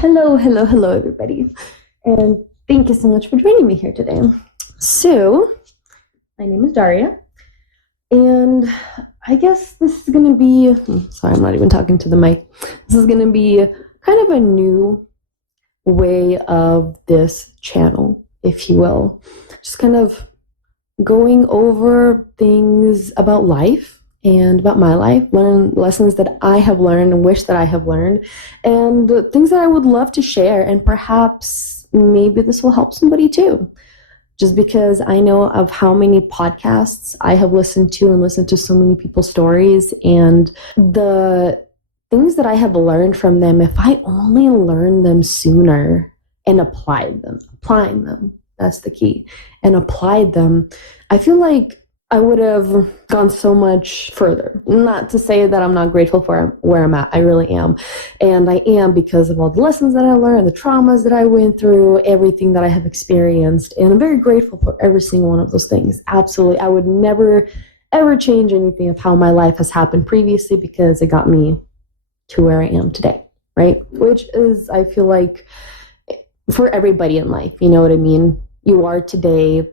Hello, everybody. And thank you so much for joining me here today. So, my name is Daria, and I guess this is going to be, sorry, I'm not even talking to the mic. This is going to be kind of a new way of this channel, if you will. Just kind of going over things about life and about my life, learn lessons that I have learned and wish that I have learned, and things that I would love to share. And perhaps maybe this will help somebody too. Just because I know of how many podcasts I have listened to so many people's stories, and the things that I have learned from them, if I only learned them sooner and applying them, that's the key, and applied them, I feel like I would have gone so much further. Not to say that I'm not grateful for where I'm at. I really am. And I am because of all the lessons that I learned, the traumas that I went through, everything that I have experienced. And I'm very grateful for every single one of those things. Absolutely. I would never, ever change anything of how my life has happened previously because it got me to where I am today, right? Which is, I feel like, for everybody in life, you know what I mean? You are today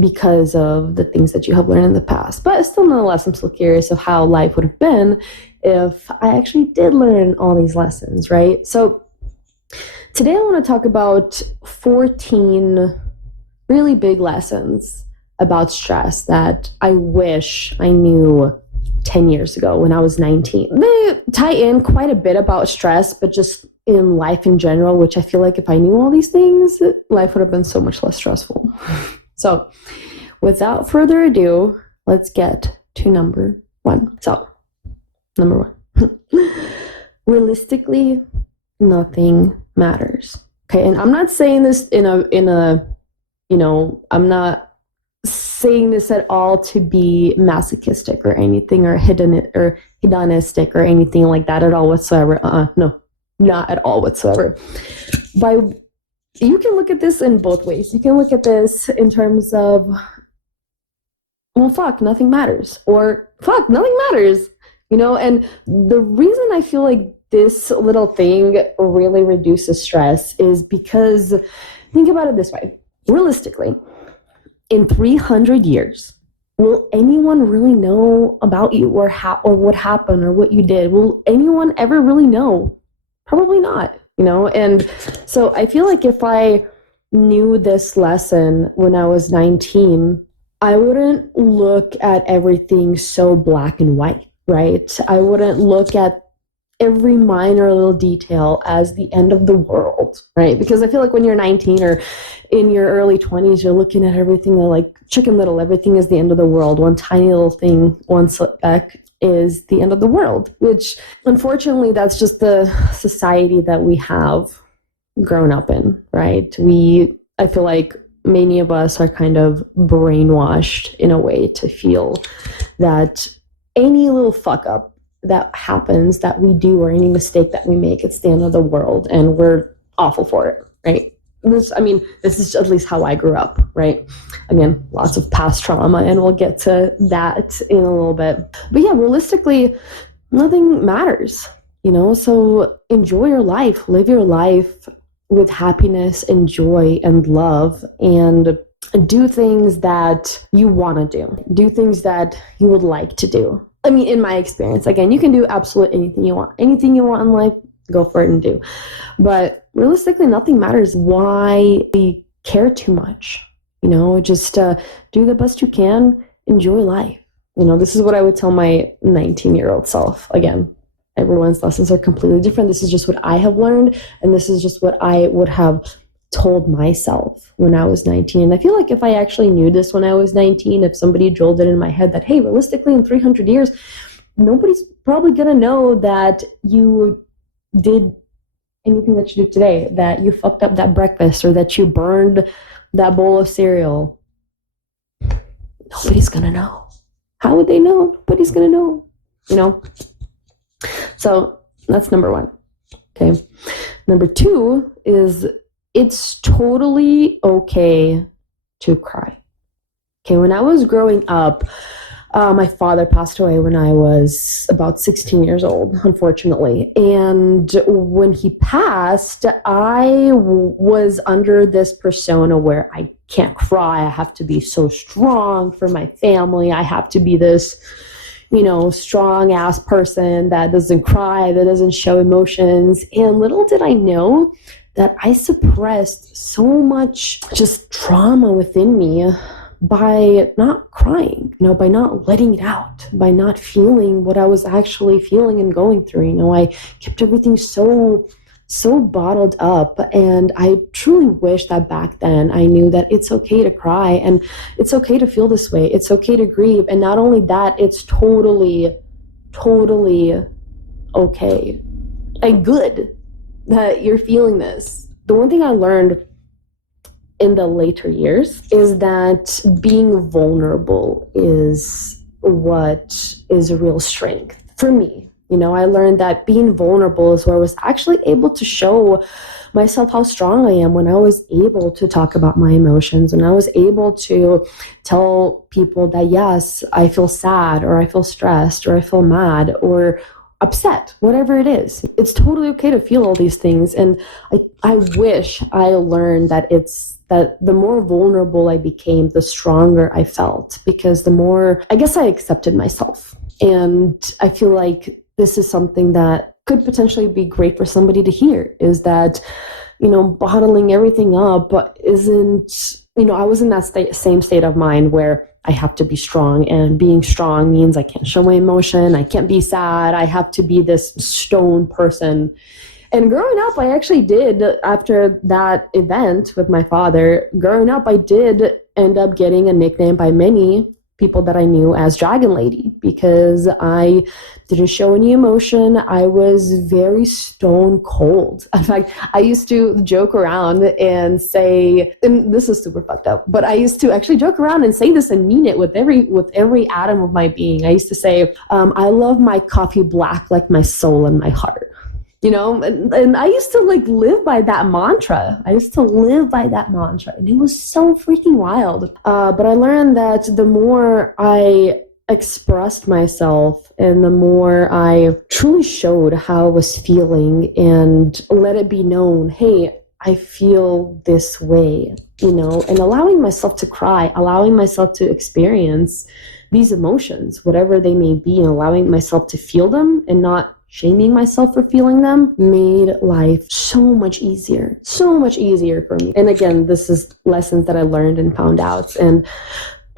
because of the things that you have learned in the past. But still, nonetheless, I'm still curious of how life would have been if I actually did learn all these lessons, right? So today I want to talk about 14 really big lessons about stress that I wish I knew 10 years ago when I was 19. They tie in quite a bit about stress, but just in life in general, which I feel like if I knew all these things, life would have been so much less stressful. So, without further ado, let's get to number one. So, number one. Realistically, nothing matters. Okay, and I'm not saying this in a I'm not saying this at all to be masochistic or anything or hedonistic or anything like that at all whatsoever. No, not at all whatsoever. You can look at this in both ways. You can look at this in terms of, well, fuck, nothing matters, or fuck, nothing matters, and the reason I feel like this little thing really reduces stress is because, think about it this way, realistically, in 300 years, will anyone really know about you or what happened or what you did? Will anyone ever really know? Probably not. And so I feel like if I knew this lesson when I was 19, I wouldn't look at everything so black and white, right? I wouldn't look at every minor little detail as the end of the world, right? Because I feel like when you're 19 or in your early 20s, you're looking at everything like Chicken Little. Everything is the end of the world. One tiny little thing, one slip back is the end of the world, which unfortunately that's just the society that we have grown up in, right? I feel like many of us are kind of brainwashed in a way to feel that any little fuck up that happens that we do or any mistake that we make, it's the end of the world and we're awful for it, right? This is at least how I grew up, right? Again, lots of past trauma, and we'll get to that in a little bit. But yeah, realistically, nothing matters, so enjoy your life, live your life with happiness and joy and love, and do things that you want to do things that you would like to do. In my experience, again, you can do absolutely anything you want in life, go for it and do. But realistically, nothing matters. Why we care too much? Just do the best you can, enjoy life. This is what I would tell my 19-year-old self. Again, everyone's lessons are completely different. This is just what I have learned, and this is just what I would have told myself when I was 19. And I feel like if I actually knew this when I was 19, if somebody drilled it in my head that, hey, realistically, in 300 years, nobody's probably going to know that you did anything that you do today, that you fucked up that breakfast or that you burned that bowl of cereal. Nobody's gonna know. How would they know? Nobody's gonna know, So that's number one. Okay. Number two is it's totally okay to cry. Okay. When I was growing up, My father passed away when I was about 16 years old, unfortunately. And when he passed, was under this persona where I can't cry. I have to be so strong for my family. I have to be this, strong ass person that doesn't cry, that doesn't show emotions. And little did I know that I suppressed so much just trauma within me by not crying, by not letting it out, by not feeling what I was actually feeling and going through. I kept everything so bottled up. And I truly wish that back then I knew that it's okay to cry and it's okay to feel this way. It's okay to grieve. And not only that, it's totally okay and good that you're feeling this. The one thing I learned in the later years is that being vulnerable is what is a real strength for me. I learned that being vulnerable is where I was actually able to show myself how strong I am, when I was able to talk about my emotions, and I was able to tell people that, yes, I feel sad, or I feel stressed, or I feel mad, or upset, whatever it is. It's totally okay to feel all these things. And I wish I learned that the more vulnerable I became, the stronger I felt, because the more, I guess, I accepted myself. And I feel like this is something that could potentially be great for somebody to hear, is that, bottling everything up isn't, I was in that same state of mind where I have to be strong, and being strong means I can't show my emotion. I can't be sad. I have to be this stone person. And growing up, I actually did, after that event with my father, growing up, I did end up getting a nickname by many people that I knew as Dragon Lady, because I didn't show any emotion. I was very stone cold. In fact, I used to joke around and say, and this is super fucked up, but I used to actually joke around and say this and mean it with every atom of my being. I used to say, I love my coffee black like my soul and my heart. And I used to live by that mantra. And it was so freaking wild. But I learned that the more I expressed myself and the more I truly showed how I was feeling and let it be known, hey, I feel this way, and allowing myself to cry, allowing myself to experience these emotions, whatever they may be, and allowing myself to feel them and not shaming myself for feeling them, made life so much easier for me. And again, this is lessons that I learned and found out. And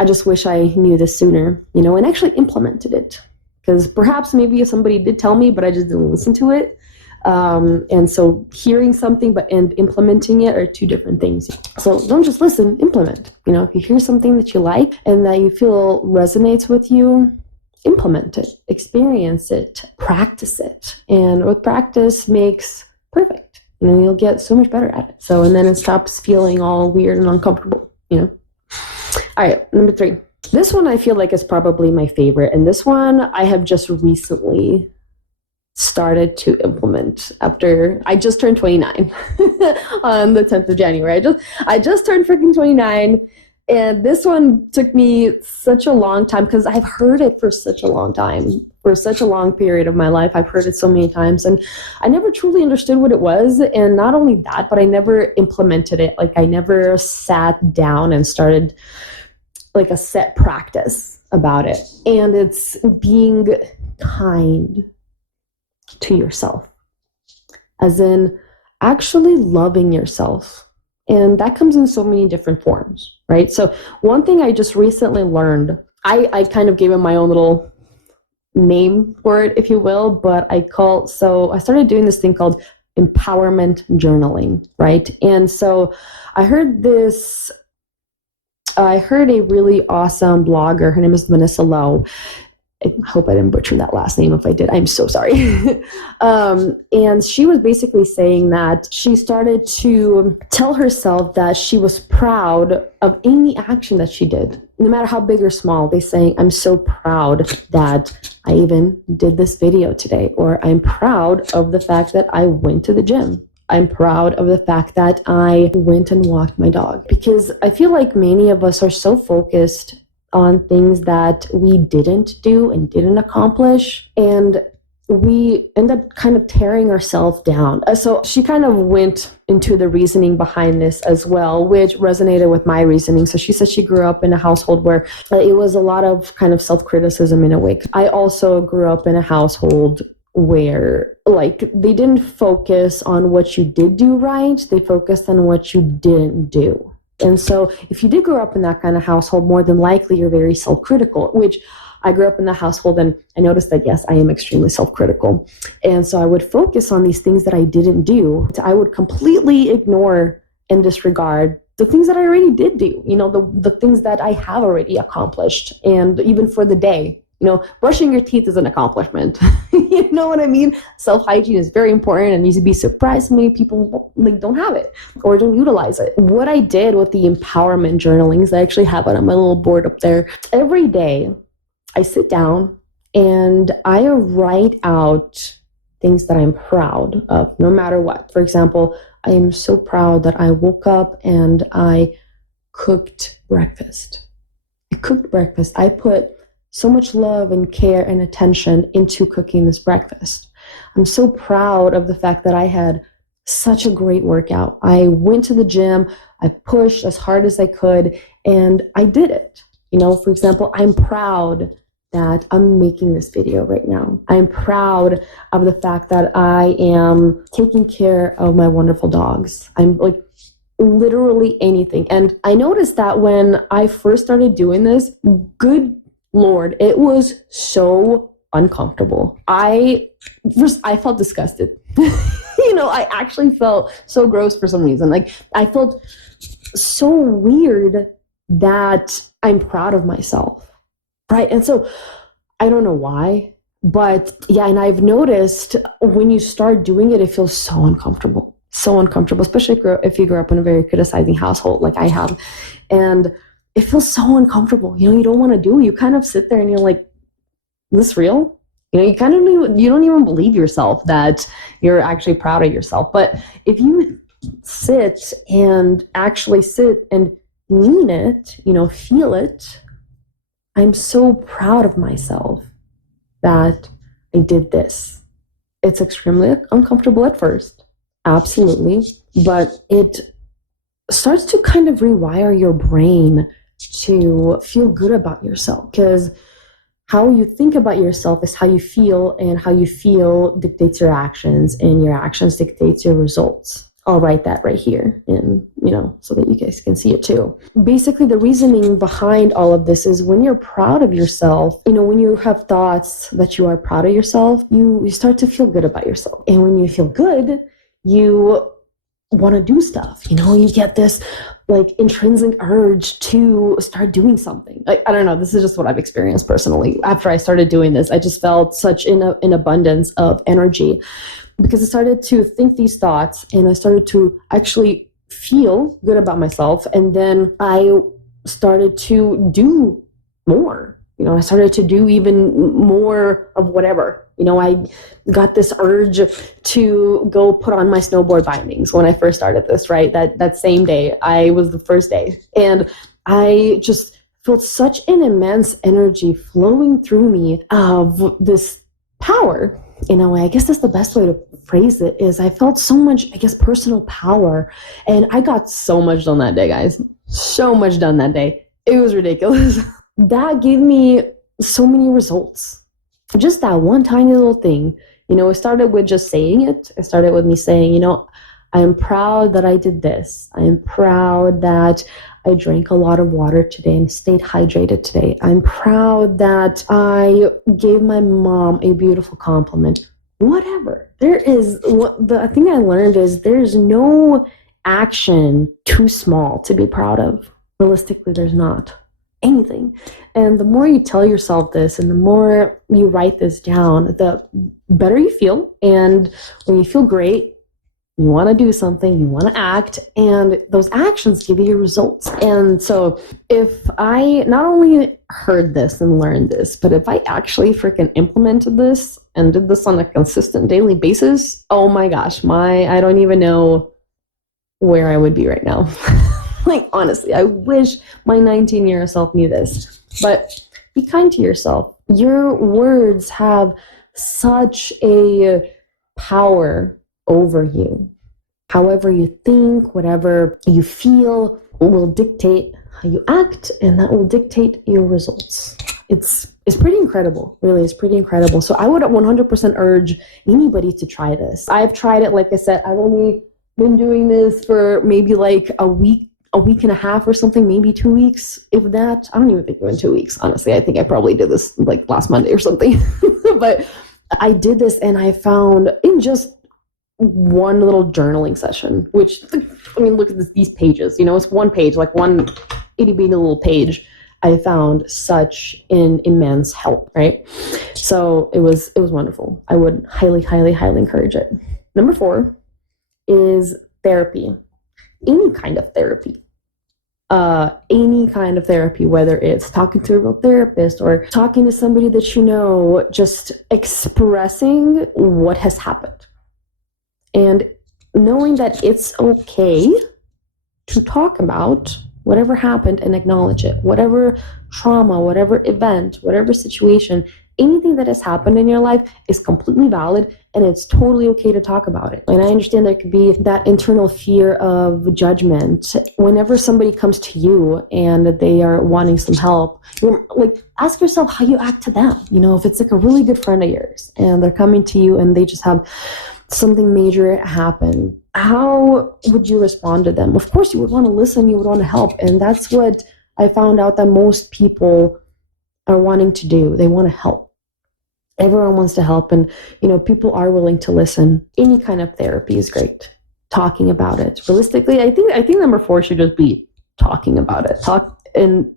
I just wish I knew this sooner, and actually implemented it. Because perhaps maybe if somebody did tell me, but I just didn't listen to it. And so hearing something and implementing it are two different things. So don't just listen, implement. If you hear something that you like and that you feel resonates with you, implement it, experience it, practice it. And with practice makes perfect. You'll get so much better at it. So, and then it stops feeling all weird and uncomfortable, All right, number 3. This one I feel like is probably my favorite. And this one I have just recently started to implement after I just turned 29 on the 10th of January. I just turned freaking 29. And this one took me such a long time, because I've heard it for such a long time, for such a long period of my life. I've heard it so many times, and I never truly understood what it was. And not only that, but I never implemented it. I never sat down and started a set practice about it. And it's being kind to yourself, as in actually loving yourself. And that comes in so many different forms, right? So one thing I just recently learned, I kind of gave it my own little name for it, if you will, but I started doing this thing called empowerment journaling, right? And so I heard a really awesome blogger. Her name is Vanessa Lowe. I hope I didn't butcher that last name. If I did, I'm so sorry. And she was basically saying that she started to tell herself that she was proud of any action that she did, no matter how big or small. They saying, I'm so proud that I even did this video today, or I'm proud of the fact that I went to the gym. I'm proud of the fact that I went and walked my dog. Because I feel like many of us are so focused on things that we didn't do and didn't accomplish. And we end up kind of tearing ourselves down. So she kind of went into the reasoning behind this as well, which resonated with my reasoning. So she said she grew up in a household where it was a lot of kind of self-criticism in a way. I also grew up in a household where like they didn't focus on what you did do right, they focused on what you didn't do. And so if you did grow up in that kind of household, more than likely you're very self-critical, which I grew up in the household and I noticed that, yes, I am extremely self-critical. And so I would focus on these things that I didn't do. I would completely ignore and disregard the things that I already did do, the things that I have already accomplished. And even for the day, brushing your teeth is an accomplishment. You know what I mean? Self-hygiene is very important, and you'd be surprised how many people don't have it or don't utilize it. What I did with the empowerment journaling is I actually have it on my little board up there. Every day, I sit down and I write out things that I'm proud of, no matter what. For example, I am so proud that I woke up and I cooked breakfast. I put so much love and care and attention into cooking this breakfast. I'm so proud of the fact that I had such a great workout. I went to the gym, I pushed as hard as I could, and I did it. For example, I'm proud that I'm making this video right now. I'm proud of the fact that I am taking care of my wonderful dogs. I'm like literally anything. And I noticed that when I first started doing this, good Lord, it was so uncomfortable. I felt disgusted. I actually felt so gross for some reason. Like I felt so weird that I'm proud of myself. Right. And so I don't know why, but yeah. And I've noticed when you start doing it, it feels so uncomfortable, especially if you grew up in a very criticizing household like I have. And it feels so uncomfortable. You don't want to do it. You kind of sit there and you're like, is this real? You don't even believe yourself that you're actually proud of yourself. But if you sit and mean it, feel it, I'm so proud of myself that I did this. It's extremely uncomfortable at first. Absolutely. But it starts to kind of rewire your brain to feel good about yourself, because how you think about yourself is how you feel, and how you feel dictates your actions, and your actions dictates your results. I'll write that right here, and so that you guys can see it too. Basically, the reasoning behind all of this is when you're proud of yourself, when you have thoughts that you are proud of yourself, you start to feel good about yourself. And when you feel good, you want to do stuff. You get this like intrinsic urge to start doing something. I don't know. This is just what I've experienced personally. After I started doing this, I just felt such an abundance of energy, because I started to think these thoughts and I started to actually feel good about myself. And then I started to do more. I started to do even more of whatever. I got this urge to go put on my snowboard bindings when I first started this, right? That same day, I was the first day. And I just felt such an immense energy flowing through me of this power. In a way, I guess that's the best way to phrase it, is I felt so much, personal power. And I got so much done that day, guys. So much done that day. It was ridiculous. That gave me so many results. Just that one tiny little thing. It started with just saying it. It started with me saying, I am proud that I did this. I am proud that I drank a lot of water today and stayed hydrated today. I'm proud that I gave my mom a beautiful compliment. Whatever. The thing I learned is there's no action too small to be proud of. Realistically, there's not anything. And the more you tell yourself this and the more you write this down, the better you feel. And when you feel great, you want to do something, you want to act, and those actions give you results. And so if I not only heard this and learned this, but if I actually freaking implemented this and did this on a consistent daily basis, oh my gosh, I don't even know where I would be right now. Like, honestly, I wish my 19-year-old self knew this. But be kind to yourself. Your words have such a power over you. However you think, whatever you feel will dictate how you act, and that will dictate your results. It's pretty incredible, really. It's pretty incredible. So I would 100% urge anybody to try this. I've tried it. Like I said, I've only been doing this for maybe like a week and a half or something, maybe 2 weeks, if that. I don't even think it went 2 weeks, honestly. I think I probably did this like last Monday or something. But I did this, and I found in just one little journaling session, which, I mean, look at these pages, it's one page, like one itty-bitty little page. I found such an immense help, right? So it was wonderful. I would highly, highly, highly encourage it. Number 4 is therapy. Any kind of therapy. Any kind of therapy, whether it's talking to a real therapist or talking to somebody that you know, just expressing what has happened. And knowing that it's okay to talk about whatever happened and acknowledge it. Whatever trauma, whatever event, whatever situation, anything that has happened in your life is completely valid, and it's totally okay to talk about it. And I understand there could be that internal fear of judgment. Whenever somebody comes to you and they are wanting some help, like, ask yourself how you act to them. If it's like a really good friend of yours and they're coming to you and they just have something major happen, how would you respond to them? Of course, you would want to listen, you would want to help. And that's what I found out that most people are wanting to do. They want to help. Everyone wants to help, and people are willing to listen. Any kind of therapy is great. Talking about it realistically, I think number 4 should just be talking about it. Talk and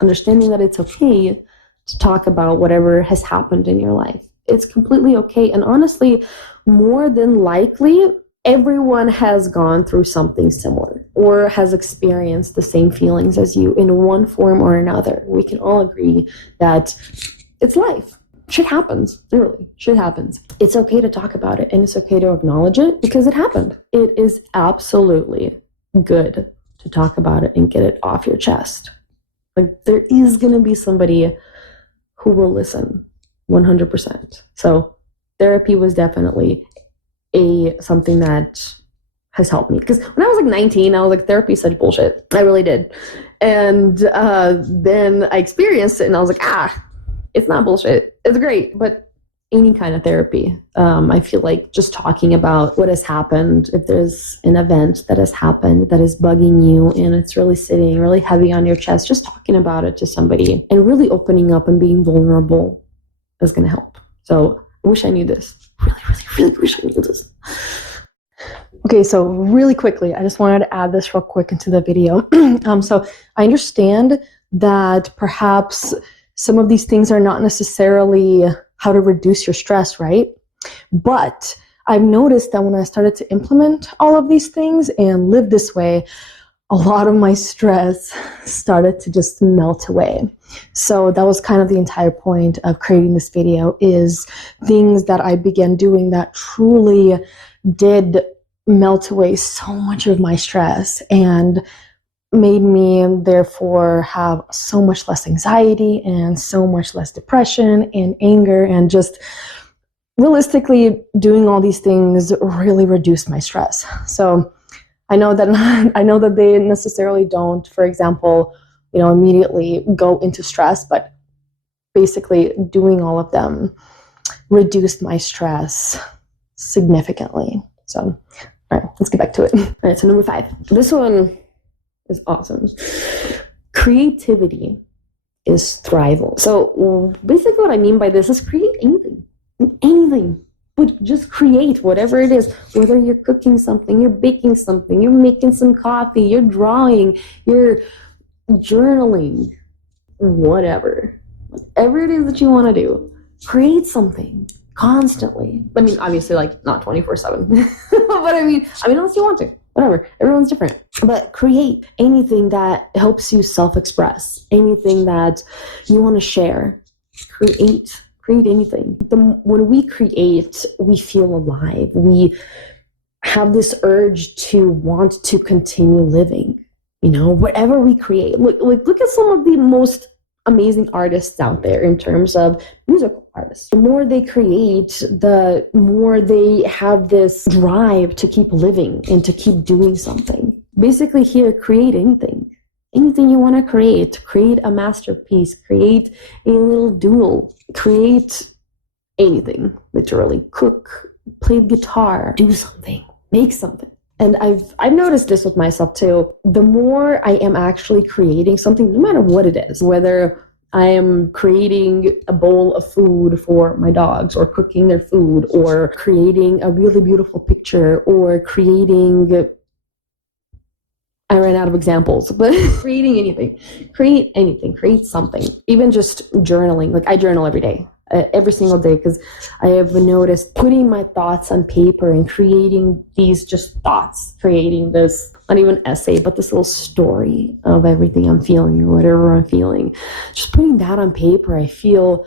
understanding that it's okay to talk about whatever has happened in your life. It's completely okay, and honestly, more than likely, everyone has gone through something similar or has experienced the same feelings as you in one form or another. We can all agree that it's life. Shit happens, literally. Shit happens. It's okay to talk about it, and it's okay to acknowledge it because it happened. It is absolutely good to talk about it and get it off your chest. Like, there is going to be somebody who will listen 100%. So therapy was definitely something that has helped me. Because when I was like 19, I was like, therapy is such bullshit. I really did. And then I experienced it, and I was like, it's not bullshit. It's great. But any kind of therapy, I feel like just talking about what has happened, if there's an event that has happened that is bugging you and it's really sitting really heavy on your chest, just talking about it to somebody and really opening up and being vulnerable is going to help. So I wish I knew this. Really, really, really wish I knew this. Okay, so really quickly, I just wanted to add this real quick into the video. So I understand that perhaps some of these things are not necessarily how to reduce your stress, right? But I've noticed that when I started to implement all of these things and live this way, a lot of my stress started to just melt away. So that was kind of the entire point of creating this video, is things that I began doing that truly did melt away so much of my stress and made me therefore have so much less anxiety and so much less depression and anger, and just realistically doing all these things really reduced my stress. So I know that they necessarily don't, for example, immediately go into stress, but basically doing all of them reduced my stress significantly. So, all right, let's get back to it. All right, so number 5. This one is awesome. Creativity is thrival. So basically what I mean by this is create anything. But just create whatever it is, whether you're cooking something, you're baking something, you're making some coffee, you're drawing, you're journaling, whatever it is that you want to do, create something constantly. I mean, obviously, like, not 24/7, but I mean, unless you want to, whatever. Everyone's different. But create anything that helps you self-express, anything that you want to share. Create anything. When we create, we feel alive. We have this urge to want to continue living. Whatever we create. Look at some of the most amazing artists out there in terms of musical artists. The more they create, the more they have this drive to keep living and to keep doing something. Basically here, create anything. Anything you want to create a masterpiece, create a little doodle, create anything, literally. Cook, play guitar, do something, make something. And I've noticed this with myself too. The more I am actually creating something, no matter what it is, whether I am creating a bowl of food for my dogs, or cooking their food, or creating a really beautiful picture, or creating, I ran out of examples, but creating anything, create something. Even just journaling. Like I journal every day. Every single day, because I have noticed putting my thoughts on paper and creating these just thoughts, creating this, not even essay, but this little story of everything I'm feeling or whatever I'm feeling. Just putting that on paper, I feel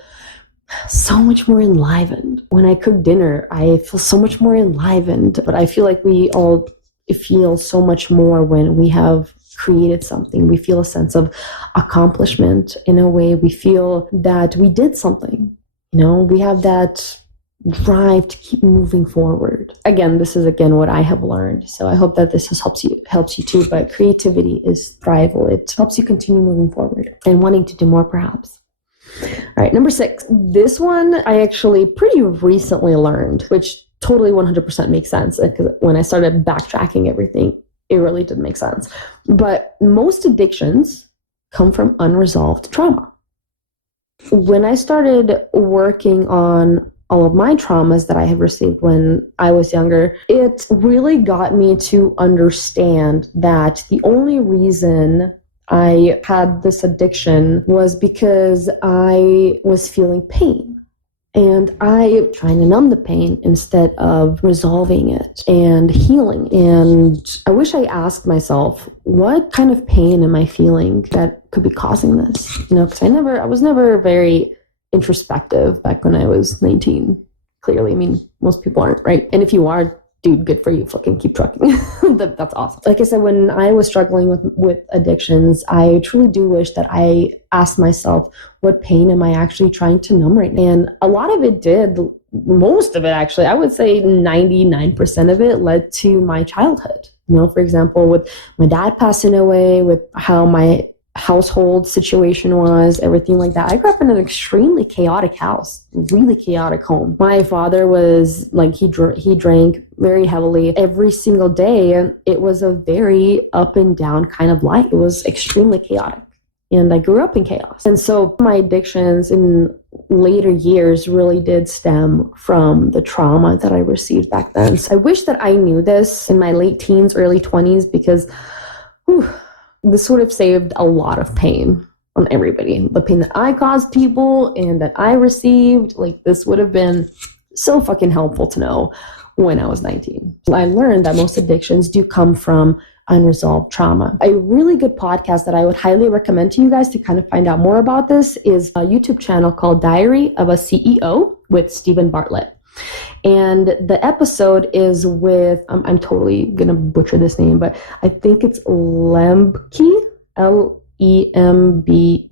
so much more enlivened. When I cook dinner, I feel so much more enlivened. But I feel like we all feel so much more when we have created something. We feel a sense of accomplishment in a way. We feel that we did something. We have that drive to keep moving forward. Again, this is what I have learned. So I hope that this helps you too. But creativity is thrival. It helps you continue moving forward and wanting to do more, perhaps. All right, number 6. This one I actually pretty recently learned, which totally 100% makes sense, because when I started backtracking everything, it really did make sense. But most addictions come from unresolved trauma. When I started working on all of my traumas that I have received when I was younger, it really got me to understand that the only reason I had this addiction was because I was feeling pain. And I trying to numb the pain instead of resolving it and healing. And I wish I asked myself, what kind of pain am I feeling that could be causing this? Because I was never very introspective back when I was 19. Clearly, I mean, most people aren't, right? And if you are, dude, good for you. Fucking keep trucking. That's awesome. Like I said, when I was struggling with addictions, I truly do wish that I asked myself, what pain am I actually trying to numb right now? And a lot of it did, most of it actually, I would say 99% of it led to my childhood. For example, with my dad passing away, with how my household situation was, everything like that. I grew up in an extremely chaotic house, really chaotic home. My father was like, he drank very heavily every single day. It was a very up and down kind of life. It was extremely chaotic. And I grew up in chaos. And so my addictions in later years really did stem from the trauma that I received back then. So I wish that I knew this in my late teens, early 20s, because this would have saved a lot of pain on everybody. The pain that I caused people and that I received, like, this would have been so fucking helpful to know when I was 19. So I learned that most addictions do come from unresolved trauma. A really good podcast that I would highly recommend to you guys to kind of find out more about this is a YouTube channel called Diary of a CEO with Stephen Bartlett. And the episode is with, I'm totally going to butcher this name, but I think it's Lembke, Lembke,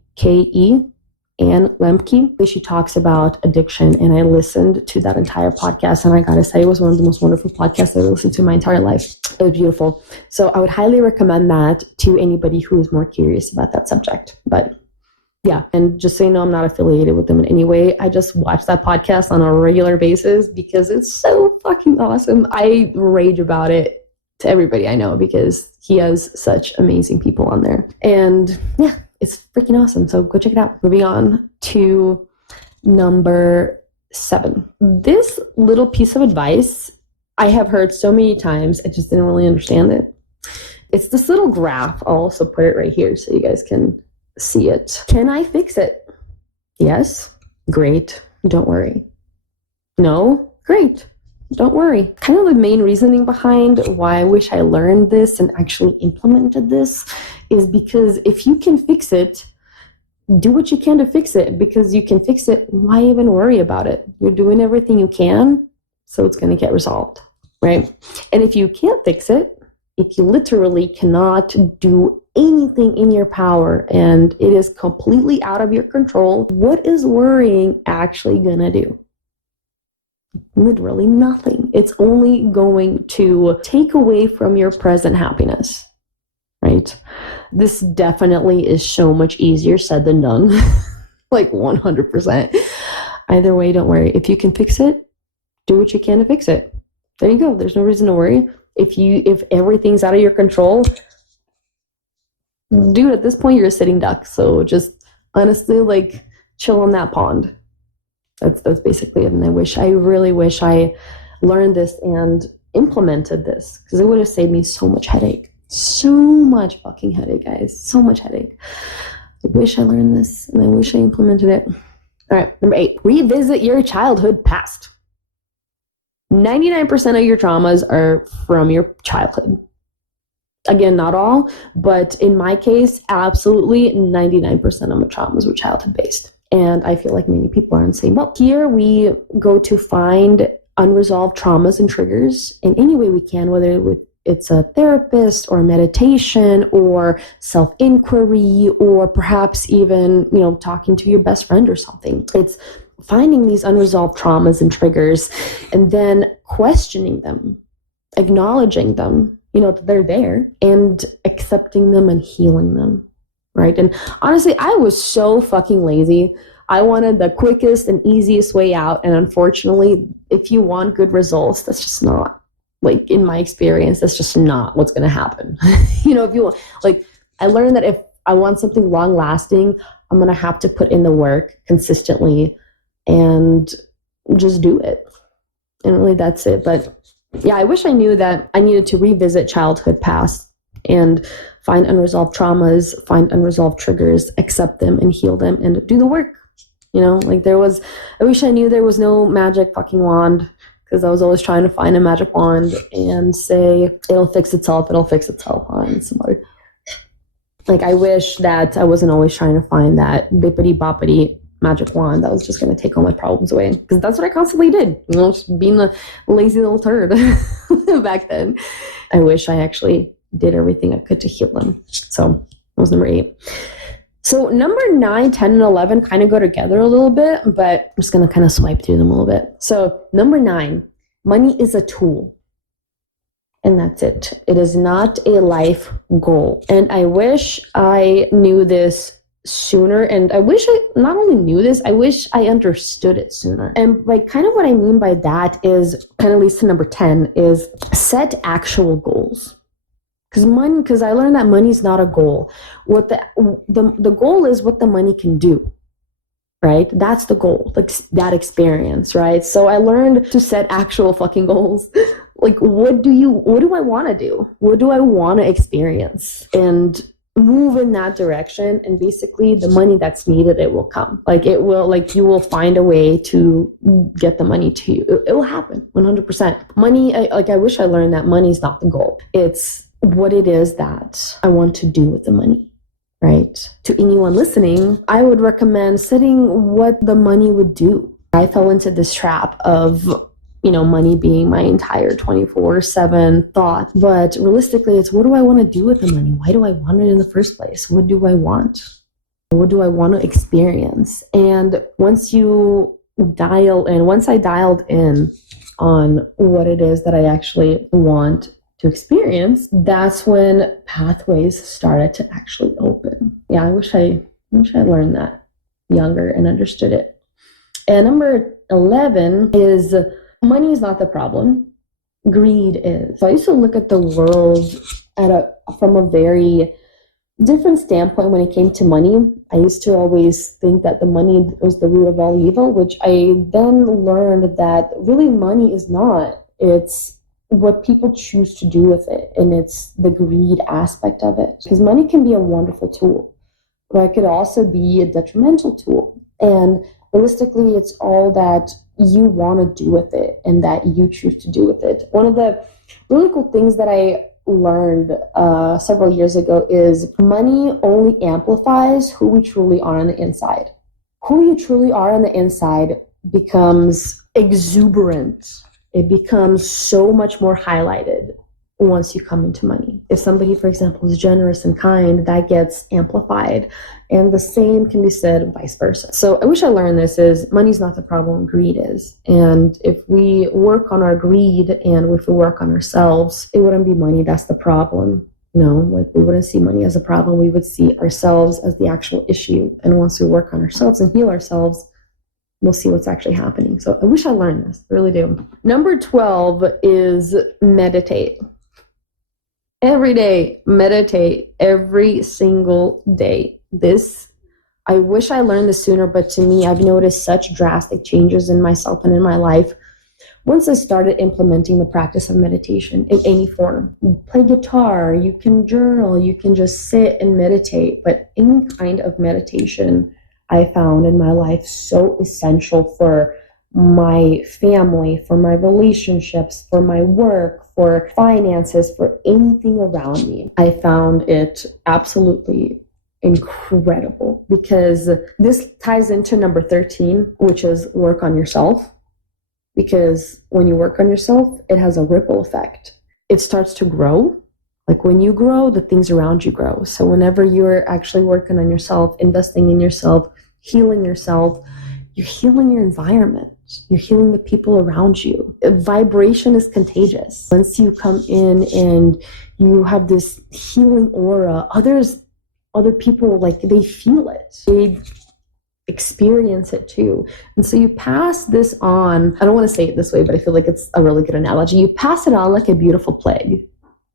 Anne Lembke. She talks about addiction, and I listened to that entire podcast, and I gotta say, it was one of the most wonderful podcasts I've listened to in my entire life. It was beautiful. So I would highly recommend that to anybody who is more curious about that subject. But yeah, and just so you know, I'm not affiliated with them in any way. I just watch that podcast on a regular basis because it's so fucking awesome. I rage about it to everybody I know because he has such amazing people on there. And yeah, it's freaking awesome. So go check it out. Moving on to number 7. This little piece of advice I have heard so many times, I just didn't really understand it. It's this little graph. I'll also put it right here so you guys can see it. Can I fix it? Yes. Great. Don't worry. No. Great. Don't worry. Kind of the main reasoning behind why I wish I learned this and actually implemented this is because if you can fix it, do what you can to fix it, because you can fix it. Why even worry about it? You're doing everything you can, so it's going to get resolved, right? And if you can't fix it, if you literally cannot do anything in your power and it is completely out of your control, what is worrying actually gonna do? Literally nothing. It's only going to take away from your present happiness, right? This definitely is so much easier said than done. Like 100%. Either way, don't worry. If you can fix it, do what you can to fix it. There you go. There's no reason to worry. If everything's out of your control, dude, at this point you're a sitting duck. So just honestly, like, chill on that pond. That's basically it. And I really wish I learned this and implemented this, because it would have saved me so much headache. So much fucking headache, guys. So much headache. I wish I learned this and I wish I implemented it. All right, number 8, revisit your childhood past. 99% of your traumas are from your childhood. Again, not all, but in my case, absolutely 99% of my traumas were childhood based. And I feel like many people are in the same boat. Here we go to find unresolved traumas and triggers in any way we can, whether it's a therapist or meditation or self-inquiry or perhaps even, talking to your best friend or something. It's finding these unresolved traumas and triggers and then questioning them, acknowledging them, that they're there, and accepting them and healing them, right? And honestly, I was so fucking lazy. I wanted the quickest and easiest way out. And unfortunately, if you want good results, that's just not, like, in my experience, that's just not what's going to happen. If you want, like, I learned that if I want something long lasting, I'm going to have to put in the work consistently and just do it. And really, that's it. But yeah, I wish I knew that I needed to revisit childhood past and find unresolved traumas, find unresolved triggers, accept them and heal them and do the work. I wish I knew there was no magic fucking wand, because I was always trying to find a magic wand and say, it'll fix itself. On somebody. Like, I wish that I wasn't always trying to find that bippity boppity magic wand that was just going to take all my problems away, because that's what I constantly did, just being a lazy little turd back then. I wish I actually did everything I could to heal them. So that was number 8. So number 9, 10, and 11 kind of go together a little bit, but I'm just going to kind of swipe through them a little bit. So number 9, money is a tool. And that's it. It is not a life goal. And I wish I knew this sooner. And I wish I not only knew this, I wish I understood it sooner. And like, kind of what I mean by that is, kind of leads to number 10, is set actual goals. Because I learned that money is not a goal. What the goal is what the money can do, right? That's the goal, like that experience, right? So I learned to set actual fucking goals. Like, what do I want to do? What do I want to experience? And move in that direction, and basically the money that's needed, it will come. Like, it will, like, you will find a way to get the money to you. It will happen 100%. Money, I wish I learned that money is not the goal. It's what it is that I want to do with the money, right? To anyone listening, I would recommend setting what the money would do. I fell into this trap of, money being my entire 24/7 thought. But realistically, it's, what do I want to do with the money? Why do I want it in the first place? What do I want? What do I want to experience? And once I dialed in on what it is that I actually want to experience, that's when pathways started to actually open. Yeah, I wish I learned that younger and understood it. And number 11 is, money is not the problem. Greed is. So I used to look at the world from a very different standpoint when it came to money. I used to always think that the money was the root of all evil, which I then learned that really money is not. It's what people choose to do with it, and it's the greed aspect of it. Because money can be a wonderful tool, but it could also be a detrimental tool. And realistically, it's all that you want to do with it and that you choose to do with it. One of the really cool things that I learned several years ago is money only amplifies who we truly are on the inside. Who you truly are on the inside becomes exuberant. It becomes so much more highlighted once you come into money. If somebody, for example, is generous and kind, that gets amplified. And the same can be said vice versa. So I wish I learned this is money's not the problem, greed is. And if we work on our greed and if we work on ourselves, it wouldn't be money that's the problem. Like we wouldn't see money as a problem. We would see ourselves as the actual issue. And once we work on ourselves and heal ourselves, we'll see what's actually happening. So I wish I learned this. I really do. Number 12 is meditate. Every day, meditate every single day. I wish I learned this sooner, but to me, I've noticed such drastic changes in myself and in my life. Once I started implementing the practice of meditation in any form, you play guitar, you can journal, you can just sit and meditate, but any kind of meditation I found in my life so essential for my family, for my relationships, for my work, for finances, for anything around me. I found it absolutely incredible because this ties into number 13, which is work on yourself. Because when you work on yourself, it has a ripple effect. It starts to grow. Like when you grow, the things around you grow. So whenever you're actually working on yourself, investing in yourself, healing yourself, you're healing your environment. You're healing the people around you. Vibration is contagious. Once you come in and you have this healing aura, other people, like they feel it. They experience it too. And so you pass this on. I don't want to say it this way, but I feel like it's a really good analogy. You pass it on like a beautiful plague,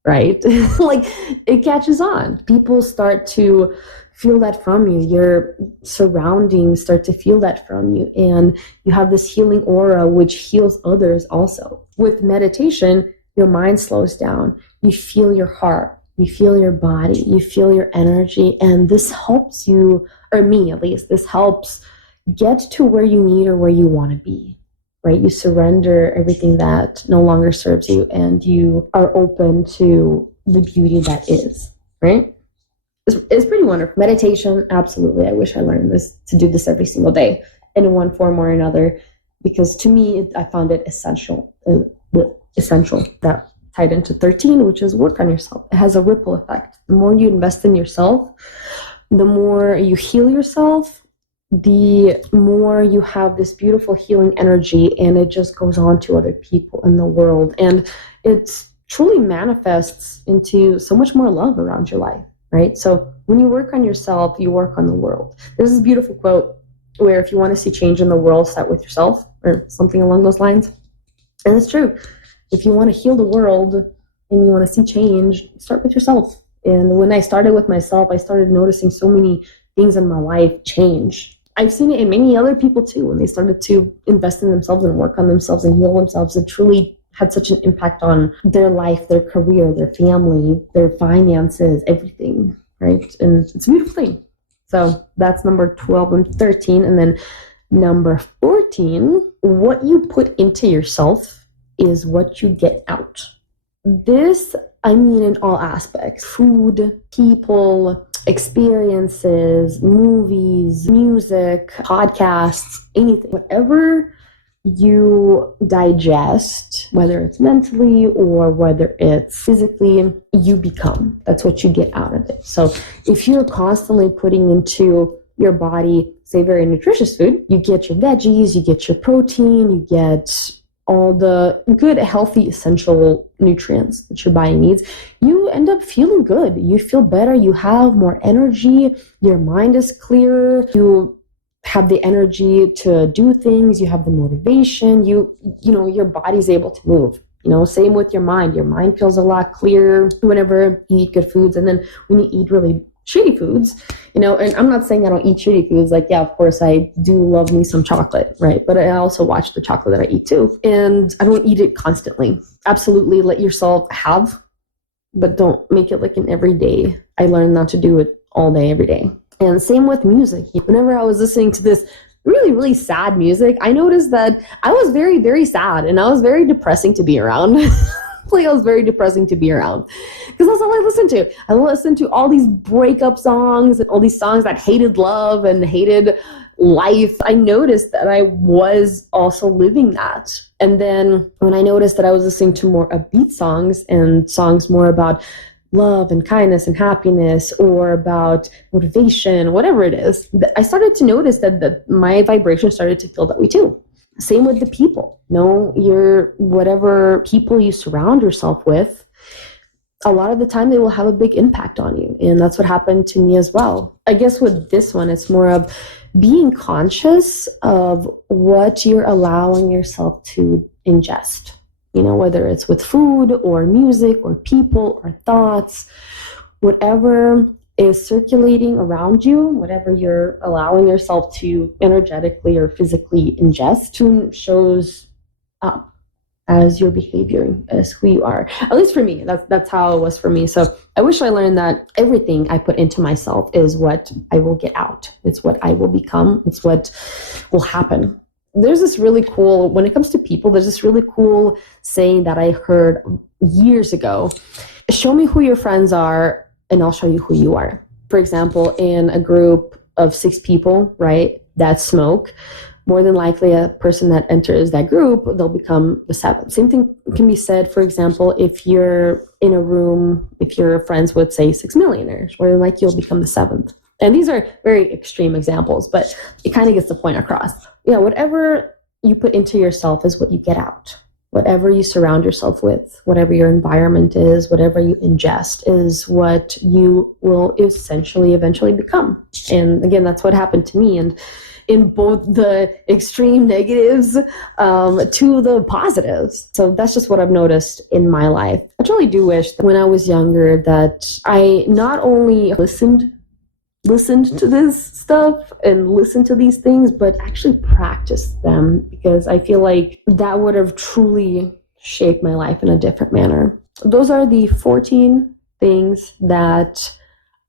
right? Like it catches on. People start to feel that from you. Your surroundings start to feel that from you. And you have this healing aura, which heals others also. With meditation, your mind slows down. You feel your heart. You feel your body. You feel your energy. And this helps you, or me at least, this helps get to where you need or where you want to be, right? You surrender everything that no longer serves you and you are open to the beauty that is, right? It's pretty wonderful. Meditation, absolutely. I wish I learned this, to do this every single day in one form or another, because to me, I found it essential. That tied into 13, which is work on yourself. It has a ripple effect. The more you invest in yourself, the more you heal yourself, the more you have this beautiful healing energy, and it just goes on to other people in the world. And it truly manifests into so much more love around your life, right? So when you work on yourself, you work on the world. There's this beautiful quote where if you want to see change in the world, start with yourself, or something along those lines. And it's true. If you want to heal the world and you want to see change, start with yourself. And when I started with myself, I started noticing so many things in my life change. I've seen it in many other people too. When they started to invest in themselves and work on themselves and heal themselves, it truly had such an impact on their life, their career, their family, their finances, everything, right? And it's a beautiful thing. So that's number 12 and 13. And then number 14, what you put into yourself is what you get out. This, I mean, in all aspects: food, people, experiences, movies, music, podcasts, anything. Whatever you digest, whether it's mentally or whether it's physically, you become. That's what you get out of it. So if you're constantly putting into your body, say, very nutritious food, you get your veggies, you get your protein, you get all the good, healthy, essential nutrients that your body needs, you end up feeling good. You feel better. You have more energy. Your mind is clearer. You have the energy to do things. You have the motivation. You know, your body's able to move. Same with your mind. Your mind feels a lot clearer whenever you eat good foods. And then when you eat really shitty foods, and I'm not saying I don't eat shitty foods. Like, yeah, of course I do love me some chocolate, right? But I also watch the chocolate that I eat too. And I don't eat it constantly. Absolutely let yourself have, but don't make it like an everyday. I learned not to do it all day, every day. And same with music. Whenever I was listening to this really, really sad music, I noticed that I was very, very sad and I was very depressing to be around. Like, I was very depressing to be around because that's all I listened to. I listened to all these breakup songs and all these songs that hated love and hated life. I noticed that I was also living that. And then when I noticed that I was listening to more upbeat songs and songs more about love and kindness and happiness, or about motivation, whatever it is, I started to notice that my vibration started to feel that way too. Same with the people. Your whatever people you surround yourself with, a lot of the time they will have a big impact on you. And that's what happened to me as well. I guess with this one, it's more of being conscious of what you're allowing yourself to ingest, whether it's with food or music or people or thoughts, whatever is circulating around you, whatever you're allowing yourself to energetically or physically ingest, soon shows up as your behavior, as who you are. At least for me, that's how it was for me. So I wish I learned that everything I put into myself is what I will get out. It's what I will become. It's what will happen. There's this really cool, when it comes to people, there's this really cool saying that I heard years ago. Show me who your friends are and I'll show you who you are. For example, in a group of 6 people, right, that smoke, more than likely a person that enters that group, they'll become the 7th. Same thing can be said, for example, if you're in a room, if you're friends with, say, 6 millionaires, more than likely you'll become the 7th. And these are very extreme examples, but it kind of gets the point across. Yeah, whatever you put into yourself is what you get out. Whatever you surround yourself with, whatever your environment is, whatever you ingest is what you will eventually become. And again, that's what happened to me. And in both the extreme negatives to the positives. So that's just what I've noticed in my life. I truly do wish that when I was younger that I not only listened to this stuff and listened to these things, but actually practiced them, because I feel like that would have truly shaped my life in a different manner. Those are the 14 things that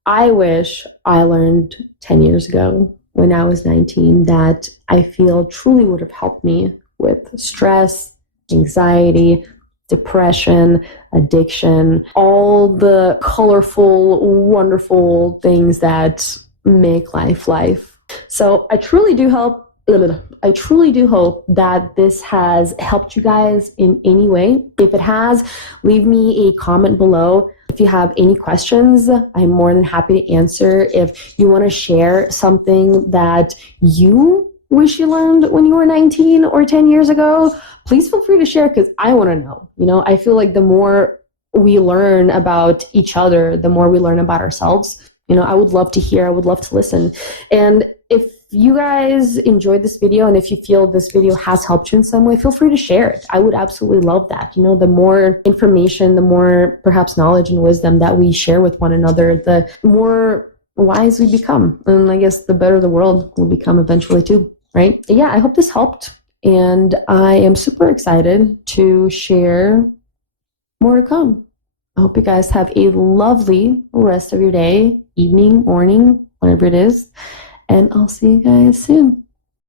I wish I learned 10 years ago when I was 19 that I feel truly would have helped me with stress, anxiety, depression, addiction, all the colorful, wonderful things that make life. So I truly do hope that this has helped you guys in any way. If it has, leave me a comment below. If you have any questions, I'm more than happy to answer. If you want to share something that you wish you learned when you were 19 or 10 years ago, please feel free to share, because I want to know. I feel like the more we learn about each other, the more we learn about ourselves. I would love to hear, I would love to listen. And if you guys enjoyed this video and if you feel this video has helped you in some way, feel free to share it. I would absolutely love that. The more information, the more perhaps knowledge and wisdom that we share with one another, the more wise we become. And I guess the better the world will become eventually too, right? Yeah, I hope this helped. And I am super excited to share more to come. I hope you guys have a lovely rest of your day, evening, morning, whatever it is. And I'll see you guys soon.